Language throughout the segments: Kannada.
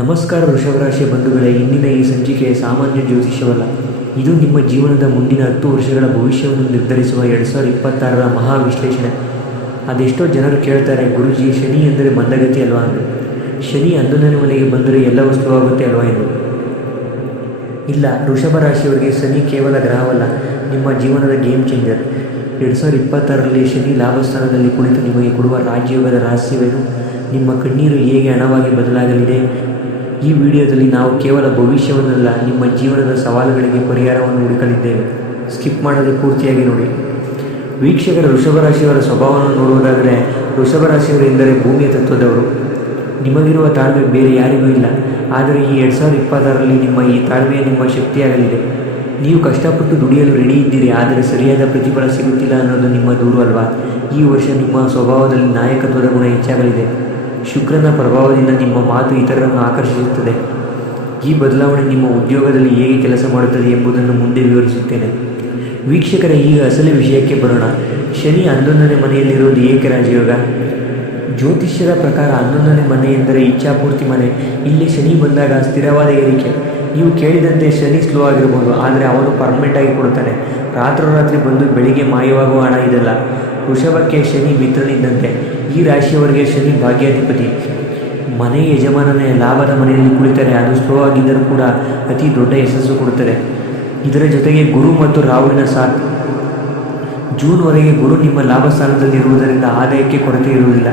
ನಮಸ್ಕಾರ ವೃಷಭರಾಶಿಯ ಬಂಧುಗಳೇ, ಇಂದಿನ ಈ ಸಂಚಿಕೆ ಸಾಮಾನ್ಯ ಜ್ಯೋತಿಷ್ಯವಲ್ಲ. ಇದು ನಿಮ್ಮ ಜೀವನದ ಮುಂದಿನ 10 ವರ್ಷಗಳ ಭವಿಷ್ಯವನ್ನು ನಿರ್ಧರಿಸುವ 2026ರ ಮಹಾ ವಿಶ್ಲೇಷಣೆ. ಅದೆಷ್ಟೋ ಜನರು ಕೇಳ್ತಾರೆ, ಗುರುಜಿ ಶನಿ ಎಂದರೆ ಮಂದಗತಿ ಅಲ್ವಾ ಎಂದು. ಶನಿ 11ನೇ ಮನೆಗೆ ಬಂದರೆ ಎಲ್ಲವೂ ಸ್ಲೋ ಆಗುತ್ತೆ ಅಲ್ವಾ ಎಂದು. ಇಲ್ಲ, ವೃಷಭ ರಾಶಿಯವರಿಗೆ ಶನಿ ಕೇವಲ ಗ್ರಹವಲ್ಲ, ನಿಮ್ಮ ಜೀವನದ ಗೇಮ್ ಚೇಂಜರ್. 2026ರಲ್ಲಿ ಶನಿ ಲಾಭಸ್ಥಾನದಲ್ಲಿ ಕುಳಿತು ನಿಮಗೆ ಕೊಡುವ ರಾಜಯೋಗದ ರಹಸ್ಯವೇನು, ನಿಮ್ಮ ಕಣ್ಣೀರು ಹೇಗೆ ಹಣವಾಗಿ ಬದಲಾಗಲಿದೆ. ಈ ವಿಡಿಯೋದಲ್ಲಿ ನಾವು ಕೇವಲ ಭವಿಷ್ಯವನ್ನಲ್ಲ, ನಿಮ್ಮ ಜೀವನದ ಸವಾಲುಗಳಿಗೆ ಪರಿಹಾರವನ್ನು ಹುಡುಕಲಿದ್ದೇವೆ. ಸ್ಕಿಪ್ ಮಾಡದೆ ಪೂರ್ತಿಯಾಗಿ ನೋಡಿ. ವೀಕ್ಷಕರ, ವೃಷಭ ರಾಶಿಯವರ ಸ್ವಭಾವವನ್ನು ನೋಡುವುದಾದರೆ, ವೃಷಭ ರಾಶಿಯವರು ಎಂದರೆ ಭೂಮಿಯ ತತ್ವದವರು. ನಿಮಗಿರುವ ತಾಳ್ಮೆ ಬೇರೆ ಯಾರಿಗೂ ಇಲ್ಲ. ಆದರೆ ಈ 2026ರಲ್ಲಿ ನಿಮ್ಮ ಈ ತಾಳ್ಮೆಯೇ ನಿಮ್ಮ ಶಕ್ತಿಯಾಗಲಿದೆ. ನೀವು ಕಷ್ಟಪಟ್ಟು ದುಡಿಯಲು ರೆಡಿ ಇದ್ದೀರಿ, ಆದರೆ ಸರಿಯಾದ ಪ್ರತಿಫಲ ಸಿಗುತ್ತಿಲ್ಲ ಅನ್ನೋದು ನಿಮ್ಮ ದೂರು ಅಲ್ವಾ. ಈ ವರ್ಷ ನಿಮ್ಮ ಸ್ವಭಾವದಲ್ಲಿ ನಾಯಕತ್ವದ ಗುಣ ಹೆಚ್ಚಾಗಲಿದೆ. ಶುಕ್ರನ ಪ್ರಭಾವದಿಂದ ನಿಮ್ಮ ಮಾತು ಇತರರನ್ನು ಆಕರ್ಷಿಸುತ್ತದೆ. ಈ ಬದಲಾವಣೆ ನಿಮ್ಮ ಉದ್ಯೋಗದಲ್ಲಿ ಹೇಗೆ ಕೆಲಸ ಮಾಡುತ್ತದೆ ಎಂಬುದನ್ನು ಮುಂದೆ ವಿವರಿಸುತ್ತೇನೆ. ವೀಕ್ಷಕರ, ಈಗ ಅಸಲಿ ವಿಷಯಕ್ಕೆ ಬರೋಣ. ಶನಿ 11ನೇ ಮನೆಯಲ್ಲಿರುವುದು ಏಕೆ ರಾಜಯೋಗ? ಜ್ಯೋತಿಷ್ಯದ ಪ್ರಕಾರ 11ನೇ ಮನೆ ಎಂದರೆ ಇಚ್ಛಾಪೂರ್ತಿ ಮನೆ. ಇಲ್ಲಿ ಶನಿ ಬಂದಾಗ ಸ್ಥಿರವಾದ ಏರಿಕೆ. ನೀವು ಕೇಳಿದಂತೆ ಶನಿ ಸ್ಲೋ ಆಗಿರ್ಬೋದು, ಆದರೆ ಅವನು ಪರ್ಮನೆಂಟಾಗಿ ಕೊಡುತ್ತಾನೆ. ರಾತ್ರೋರಾತ್ರಿ ಬಂದು ಬೆಳಿಗ್ಗೆ ಮಾಯವಾಗುವ ಹಣ ಇದಲ್ಲ. ವೃಷಭಕ್ಕೆ ಶನಿ ಮಿತ್ರನಿದ್ದಂತೆ. ಈ ರಾಶಿಯವರಿಗೆ ಶನಿ ಭಾಗ್ಯಾಧಿಪತಿ. ಮನೆ ಯಜಮಾನನೇ ಲಾಭದ ಮನೆಯಲ್ಲಿ ಕುಳಿತರೆ ಅದು ಸ್ಲೋ ಆಗಿದ್ದರೂ ಕೂಡ ಅತಿ ದೊಡ್ಡ ಯಶಸ್ಸು ಕೊಡುತ್ತದೆ. ಇದರ ಜೊತೆಗೆ ಗುರು ಮತ್ತು ರಾಹುವಿನ ಸಾಥ್. ಜೂನ್ವರೆಗೆ ಗುರು ನಿಮ್ಮ ಲಾಭ ಸ್ಥಾನದಲ್ಲಿರುವುದರಿಂದ ಆದಾಯಕ್ಕೆ ಕೊರತೆ ಇರುವುದಿಲ್ಲ.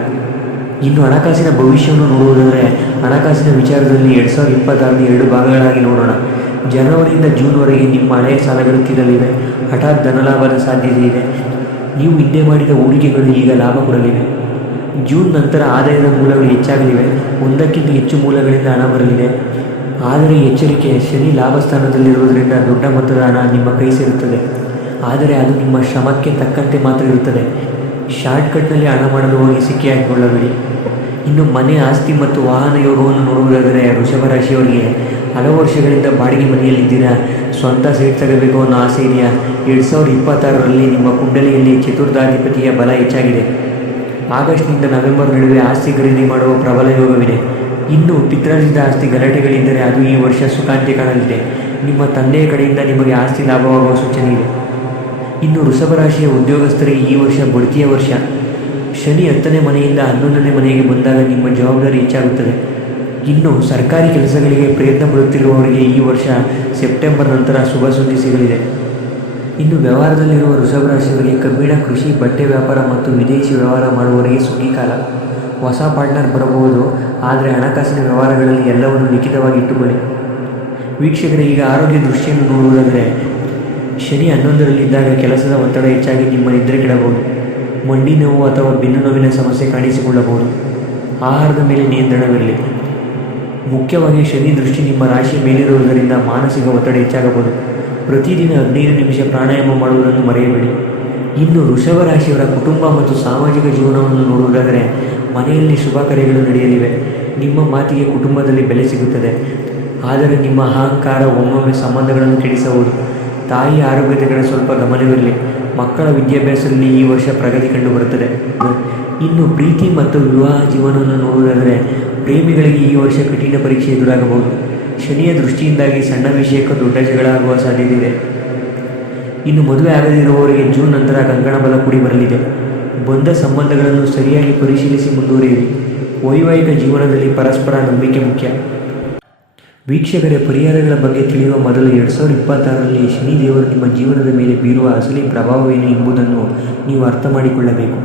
ಇನ್ನು ಹಣಕಾಸಿನ ಭವಿಷ್ಯವನ್ನು ನೋಡುವುದಾದರೆ, ಹಣಕಾಸಿನ ವಿಚಾರದಲ್ಲಿ 2026ನ 2 ಭಾಗಗಳಾಗಿ ನೋಡೋಣ. ಜನವರಿಯಿಂದ ಜೂನ್ವರೆಗೆ ನಿಮ್ಮ ಹಳೆಯ ಸಾಲಗಳು ತೀರಲಿವೆ. ಹಠಾತ್ ಧನಲಾಭದ ಸಾಧ್ಯತೆ ಇದೆ. ನೀವು ಹಿಂದೆ ಮಾಡಿದ ಹೂಡಿಕೆಗಳು ಈಗ ಲಾಭ ಕೊಡಲಿವೆ. ಜೂನ್ ನಂತರ ಆದಾಯದ ಮೂಲಗಳು ಹೆಚ್ಚಾಗಲಿವೆ. ಒಂದಕ್ಕಿಂತ ಹೆಚ್ಚು ಮೂಲಗಳಿಂದ ಹಣ ಬರಲಿದೆ. ಆದರೆ ಎಚ್ಚರಿಕೆ, ಶನಿ ಲಾಭಸ್ಥಾನದಲ್ಲಿರುವುದರಿಂದ ದೊಡ್ಡ ಮೊತ್ತದ ಹಣ ನಿಮ್ಮ ಕೈ ಸೇರುತ್ತದೆ. ಆದರೆ ಅದು ನಿಮ್ಮ ಶ್ರಮಕ್ಕೆ ತಕ್ಕಂತೆ ಮಾತ್ರ ಇರುತ್ತದೆ. ಶಾರ್ಟ್ಕಟ್ನಲ್ಲಿ ಹಣ ಮಾಡಲು ಹೋಗಿ ಸಿಕ್ಕಿ ಹಾಕಿಕೊಳ್ಳಬೇಡಿ. ಇನ್ನು ಮನೆ, ಆಸ್ತಿ ಮತ್ತು ವಾಹನ ಯೋಗವನ್ನು ನೋಡುವುದಾದರೆ, ವೃಷಭ ರಾಶಿಯವರಿಗೆ ಹಲವು ವರ್ಷಗಳಿಂದ ಬಾಡಿಗೆ ಮನೆಯಲ್ಲಿದ್ದೀರಾ, ಸ್ವಂತ ಸೈಟ್ ತಗಬೇಕು ಅನ್ನೋ ಆಸೆ ಇದೆಯಾ? 2026ರಲ್ಲಿ ನಿಮ್ಮ ಕುಂಡಲಿಯಲ್ಲಿ ಚತುರ್ಥಾಧಿಪತಿಯ ಬಲ ಹೆಚ್ಚಾಗಿದೆ. ಆಗಸ್ಟ್ನಿಂದ ನವೆಂಬರ್ ನಡುವೆ ಆಸ್ತಿ ಖರೀದಿ ಮಾಡುವ ಪ್ರಬಲ ಯೋಗವಿದೆ. ಇನ್ನು ಪಿತ್ರಾರ್ಜಿತ ಆಸ್ತಿ ಗಲಾಟೆಗಳಿದ್ದರೆ ಅದು ಈ ವರ್ಷ ಸುಖಾಂತ್ಯ ಕಾಣಲಿದೆ. ನಿಮ್ಮ ತಂದೆಯ ಕಡೆಯಿಂದ ನಿಮಗೆ ಆಸ್ತಿ ಲಾಭವಾಗುವ ಸೂಚನೆ ಇದೆ. ಇನ್ನು ವೃಷಭ ರಾಶಿಯ ಉದ್ಯೋಗಸ್ಥರಿಗೆ ಈ ವರ್ಷ ಬಡ್ತಿಯ ವರ್ಷ. ಶನಿ 10ನೇ ಮನೆಯಿಂದ 11ನೇ ಮನೆಗೆ ಬಂದಾಗ ನಿಮ್ಮ ಜವಾಬ್ದಾರಿ ಹೆಚ್ಚಾಗುತ್ತದೆ. ಇನ್ನು ಸರ್ಕಾರಿ ಕೆಲಸಗಳಿಗೆ ಪ್ರಯತ್ನ ಪಡುತ್ತಿರುವವರಿಗೆ ಈ ವರ್ಷ ಸೆಪ್ಟೆಂಬರ್ ನಂತರ ಶುಭ ಸುದ್ದಿ ಸಿಗಲಿದೆ. ಇನ್ನು ವ್ಯವಹಾರದಲ್ಲಿರುವ ವೃಷಭ ರಾಶಿಯವರಿಗೆ ಕಬ್ಬಿಣ, ಕೃಷಿ, ಬಟ್ಟೆ ವ್ಯಾಪಾರ ಮತ್ತು ವಿದೇಶಿ ವ್ಯವಹಾರ ಮಾಡುವವರಿಗೆ ಸುಗ್ಗಿ ಕಾಲ. ಹೊಸ ಪಾರ್ಟ್ನರ್ ಬರಬಹುದು, ಆದರೆ ಹಣಕಾಸಿನ ವ್ಯವಹಾರಗಳಲ್ಲಿ ಎಲ್ಲವನ್ನು ಲಿಖಿತವಾಗಿ ಇಟ್ಟುಕೊಳ್ಳಿ. ವೀಕ್ಷಕರೇ, ಈಗ ಆರೋಗ್ಯ ದೃಷ್ಟಿಯನ್ನು ನೋಡುವುದಾದರೆ, ಶನಿ 11ರಲ್ಲಿದ್ದಾಗ ಕೆಲಸದ ಒತ್ತಡ ಹೆಚ್ಚಾಗಿ ನಿಮ್ಮ ನಿದ್ರೆ ಕೆಡಬಹುದು. ಮಂಡಿ ನೋವು ಅಥವಾ ಬೆನ್ನು ನೋವಿನ ಸಮಸ್ಯೆ ಕಾಣಿಸಿಕೊಳ್ಳಬಹುದು. ಆಹಾರದ ಮೇಲೆ ನಿಯಂತ್ರಣವಿರಲಿ. ಮುಖ್ಯವಾಗಿ ಶನಿ ದೃಷ್ಟಿ ನಿಮ್ಮ ರಾಶಿ ಮೇಲಿರುವುದರಿಂದ ಮಾನಸಿಕ ಒತ್ತಡ ಹೆಚ್ಚಾಗಬಹುದು. ಪ್ರತಿದಿನ 15 ನಿಮಿಷ ಪ್ರಾಣಾಯಾಮ ಮಾಡುವುದನ್ನು ಮರೆಯಬೇಡಿ. ಇನ್ನು ವೃಷಭ ರಾಶಿಯವರ ಕುಟುಂಬ ಮತ್ತು ಸಾಮಾಜಿಕ ಜೀವನವನ್ನು ನೋಡುವುದಾದರೆ, ಮನೆಯಲ್ಲಿ ಶುಭ ಕಾರ್ಯಗಳು ನಡೆಯಲಿವೆ. ನಿಮ್ಮ ಮಾತಿಗೆ ಕುಟುಂಬದಲ್ಲಿ ಬೆಲೆ ಸಿಗುತ್ತದೆ. ಆದರೆ ನಿಮ್ಮ ಅಹಂಕಾರ ಒಮ್ಮೊಮ್ಮೆ ಸಂಬಂಧಗಳನ್ನು ಕೆಡಿಸಬಹುದು. ತಾಯಿಯ ಆರೋಗ್ಯದ ಕಡೆ ಸ್ವಲ್ಪ ಗಮನವಿರಲಿ. ಮಕ್ಕಳ ವಿದ್ಯಾಭ್ಯಾಸದಲ್ಲಿ ಈ ವರ್ಷ ಪ್ರಗತಿ ಕಂಡುಬರುತ್ತದೆ. ಇನ್ನು ಪ್ರೀತಿ ಮತ್ತು ವಿವಾಹ ಜೀವನವನ್ನು ನೋಡುವುದಾದರೆ, ಪ್ರೇಮಿಗಳಿಗೆ ಈ ವರ್ಷ ಕಠಿಣ ಪರೀಕ್ಷೆ ಎದುರಾಗಬಹುದು. ಶನಿಯ ದೃಷ್ಟಿಯಿಂದಾಗಿ ಸಣ್ಣ ವಿಷಯಕ್ಕೂ ದೊಡ್ಡ ಜಗಳ ಆಗುವ ಸಾಧ್ಯತೆ ಇದೆ. ಇನ್ನು ಮದುವೆ ಆಗದಿರುವವರಿಗೆ ಜೂನ್ ನಂತರ ಕಂಕಣ ಬಲ ಕೂಡಿ ಬರಲಿದೆ. ಬಂದ ಸಂಬಂಧಗಳನ್ನು ಸರಿಯಾಗಿ ಪರಿಶೀಲಿಸಿ ಮುಂದುವರಿಯಿರಿ. ವೈವಾಹಿಕ ಜೀವನದಲ್ಲಿ ಪರಸ್ಪರ ನಂಬಿಕೆ ಮುಖ್ಯ. ವೀಕ್ಷಕರೇ, ಪರಿಹಾರಗಳ ಬಗ್ಗೆ ತಿಳಿಯುವ ಮೊದಲು 2026ರಲ್ಲಿ ಶನಿ ದೇವರು ನಿಮ್ಮ ಜೀವನದ ಮೇಲೆ ಬೀರುವ ಅಸಲಿ ಪ್ರಭಾವವೇನು ಎಂಬುದನ್ನು ನೀವು ಅರ್ಥ ಮಾಡಿಕೊಳ್ಳಬೇಕು.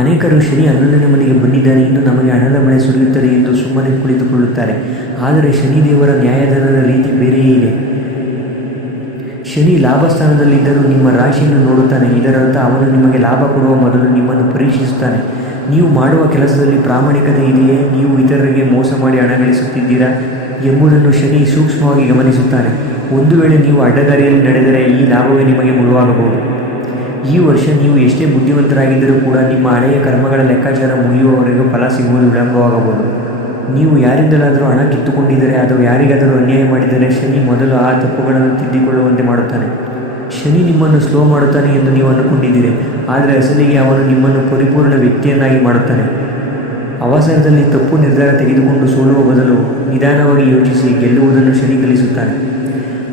ಅನೇಕರು ಶನಿ 11ನೇ ಮನೆಗೆ ಬಂದಿದ್ದಾರೆ, ಇನ್ನು ನಮಗೆ ಹಣದ ಮಳೆ ಸುರಿಯುತ್ತದೆ ಎಂದು ಸುಮ್ಮನೆ ಕುಳಿತುಕೊಳ್ಳುತ್ತಾರೆ. ಆದರೆ ಶನಿ ದೇವರ ನ್ಯಾಯದಾನದ ರೀತಿ ಬೇರೆಯೇ ಇದೆ. ಶನಿ ಲಾಭಸ್ಥಾನದಲ್ಲಿದ್ದರೂ ನಿಮ್ಮ ರಾಶಿಯನ್ನು ನೋಡುತ್ತಾನೆ. ಇದರರ್ಥ ಅವನು ನಿಮಗೆ ಲಾಭ ಕೊಡುವ ಮೊದಲು ನಿಮ್ಮನ್ನು ಪರೀಕ್ಷಿಸುತ್ತಾನೆ. ನೀವು ಮಾಡುವ ಕೆಲಸದಲ್ಲಿ ಪ್ರಾಮಾಣಿಕತೆ ಇದೆಯೇ, ನೀವು ಇತರರಿಗೆ ಮೋಸ ಮಾಡಿ ಹಣ ಗಳಿಸುತ್ತಿದ್ದೀರಾ ಎಂಬುದನ್ನು ಶನಿ ಸೂಕ್ಷ್ಮವಾಗಿ ಗಮನಿಸುತ್ತಾನೆ. ಒಂದು ವೇಳೆ ನೀವು ಅಡ್ಡದಾರಿಯಲ್ಲಿ ನಡೆದರೆ ಈ ಲಾಭವೇ ನಿಮಗೆ ಮುಳುವಾಗಬಹುದು. ಈ ವರ್ಷ ನೀವು ಎಷ್ಟೇ ಬುದ್ಧಿವಂತರಾಗಿದ್ದರೂ ಕೂಡ ನಿಮ್ಮ ಹಳೆಯ ಕರ್ಮಗಳ ಲೆಕ್ಕಾಚಾರ ಮುಗಿಯುವವರೆಗೂ ಫಲ ಸಿಗುವುದು ವಿಳಂಬವಾಗಬಹುದು. ನೀವು ಯಾರಿಂದಲಾದರೂ ಹಣ ಕಿತ್ತುಕೊಂಡಿದ್ದರೆ ಅಥವಾ ಯಾರಿಗಾದರೂ ಅನ್ಯಾಯ ಮಾಡಿದರೆ ಶನಿ ಮೊದಲು ಆ ತಪ್ಪುಗಳನ್ನು ತಿದ್ದಿಕೊಳ್ಳುವಂತೆ ಮಾಡುತ್ತಾನೆ. ಶನಿ ನಿಮ್ಮನ್ನು ಸ್ಲೋ ಮಾಡುತ್ತಾನೆ ಎಂದು ನೀವು ಅಂದುಕೊಂಡಿದ್ದೀರಿ, ಆದರೆ ಅಸಲಿಗೆ ಅವನು ನಿಮ್ಮನ್ನು ಪರಿಪೂರ್ಣ ವ್ಯಕ್ತಿಯನ್ನಾಗಿ ಮಾಡುತ್ತಾನೆ. ಅವಸರದಲ್ಲಿ ತಪ್ಪು ನಿರ್ಧಾರ ತೆಗೆದುಕೊಂಡು ಸೋಲುವ ಬದಲು ನಿಧಾನವಾಗಿ ಯೋಚಿಸಿ ಗೆಲ್ಲುವುದನ್ನು ಶನಿ ಕಲಿಸುತ್ತಾನೆ.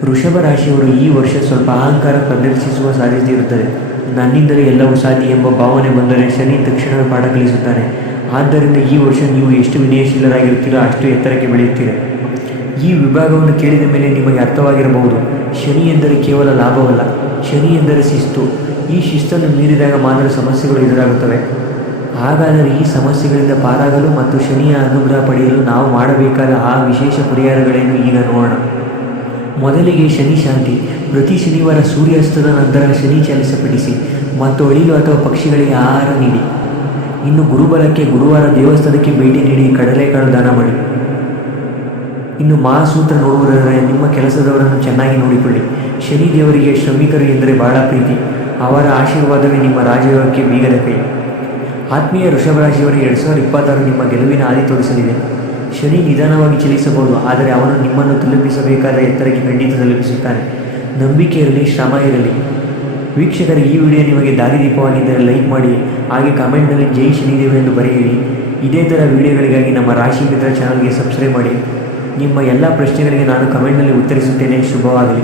ವೃಷಭ ರಾಶಿಯವರು ಈ ವರ್ಷ ಸ್ವಲ್ಪ ಅಹಂಕಾರ ಪ್ರದರ್ಶಿಸುವ ಸಾಧ್ಯತೆ ಇರುತ್ತದೆ. ನನ್ನಿಂದಲೇ ಎಲ್ಲವೂ ಸಾಧ್ಯ ಎಂಬ ಭಾವನೆ ಬಂದರೆ ಶನಿ ತಕ್ಷಣವೇ ಪಾಠ ಕಲಿಸುತ್ತಾನೆ. ಆದ್ದರಿಂದ ಈ ವರ್ಷ ನೀವು ಎಷ್ಟು ವಿನಯಶೀಲರಾಗಿರುತ್ತೀರೋ ಅಷ್ಟು ಎತ್ತರಕ್ಕೆ ಬೆಳೆಯುತ್ತೀರ. ಈ ವಿಭಾಗವನ್ನು ಕೇಳಿದ ಮೇಲೆ ನಿಮಗೆ ಅರ್ಥವಾಗಿರಬಹುದು, ಶನಿ ಎಂದರೆ ಕೇವಲ ಲಾಭವಲ್ಲ, ಶನಿ ಎಂದರೆ ಶಿಸ್ತು. ಈ ಶಿಸ್ತನ್ನು ಮೀರಿದಾಗ ಮಾತ್ರ ಸಮಸ್ಯೆಗಳು ಎದುರಾಗುತ್ತವೆ. ಹಾಗಾದರೆ ಈ ಸಮಸ್ಯೆಗಳಿಂದ ಪಾರಾಗಲು ಮತ್ತು ಶನಿಯ ಅನುಗ್ರಹ ಪಡೆಯಲು ನಾವು ಮಾಡಬೇಕಾದ ಆ ವಿಶೇಷ ಪರಿಹಾರಗಳೇನು ಈಗ ನೋಡೋಣ. ಮೊದಲಿಗೆ ಶನಿ ಶಾಂತಿ. ಪ್ರತಿ ಶನಿವಾರ ಸೂರ್ಯಾಸ್ತದ ನಂತರ ಶನಿ ಚಾಲಿಸಪಡಿಸಿ ಮತ್ತು ಅಳಿಲು ಅಥವಾ ಪಕ್ಷಿಗಳಿಗೆ ಆಹಾರ ನೀಡಿ. ಇನ್ನು ಗುರುಬಲಕ್ಕೆ ಗುರುವಾರ ದೇವಸ್ಥಾನಕ್ಕೆ ಭೇಟಿ ನೀಡಿ ಕಡಲೆಕಾಳು ದಾನ ಮಾಡಿ. ಇನ್ನು ಮಹಾಸೂತ್ರ ನೋಡುವುದಾದರೆ ನಿಮ್ಮ ಕೆಲಸದವರನ್ನು ಚೆನ್ನಾಗಿ ನೋಡಿಕೊಳ್ಳಿ. ಶನಿ ದೇವರಿಗೆ ಶ್ರಮಿಕರು ಎಂದರೆ ಬಹಳ ಪ್ರೀತಿ. ಅವರ ಆಶೀರ್ವಾದವೇ ನಿಮ್ಮ ರಾಜಯೋಗಕ್ಕೆ ಬೀಗದ ಕೈ. ಆತ್ಮೀಯ ವೃಷಭ ರಾಶಿಯವರಿಗೆ 2026 ನಿಮ್ಮ ಗೆಲುವಿನ ಹಾದಿ ತೋರಿಸಲಿದೆ. ಶನಿ ನಿಧಾನವಾಗಿ ಚಲಿಸಬಹುದು, ಆದರೆ ಅವನು ನಿಮ್ಮನ್ನು ತಲುಪಿಸಬೇಕಾದ ಎತ್ತರಕ್ಕೆ ಖಂಡಿತ ತಲುಪಿಸುತ್ತಾನೆ. ನಂಬಿಕೆ ಇರಲಿ, ಶ್ರಮ ಇರಲಿ. ವೀಕ್ಷಕರೇ, ಈ ವಿಡಿಯೋ ನಿಮಗೆ ದಾರಿದೀಪವಾಗಿದ್ದರೆ ಲೈಕ್ ಮಾಡಿ, ಹಾಗೆ ಕಮೆಂಟ್ನಲ್ಲಿ ಜೈ ಶನಿದೇವ ಎಂದು ಬರೆಯಿರಿ. ಇದೇ ಥರ ವಿಡಿಯೋಗಳಿಗಾಗಿ ನಮ್ಮ ರಾಶಿ ಮಿತ್ರ ಚಾನಲ್ಗೆ ಸಬ್ಸ್ಕ್ರೈಬ್ ಮಾಡಿ. ನಿಮ್ಮ ಎಲ್ಲ ಪ್ರಶ್ನೆಗಳಿಗೆ ನಾನು ಕಮೆಂಟ್ನಲ್ಲಿ ಉತ್ತರಿಸುತ್ತೇನೆ. ಶುಭವಾಗಲಿ.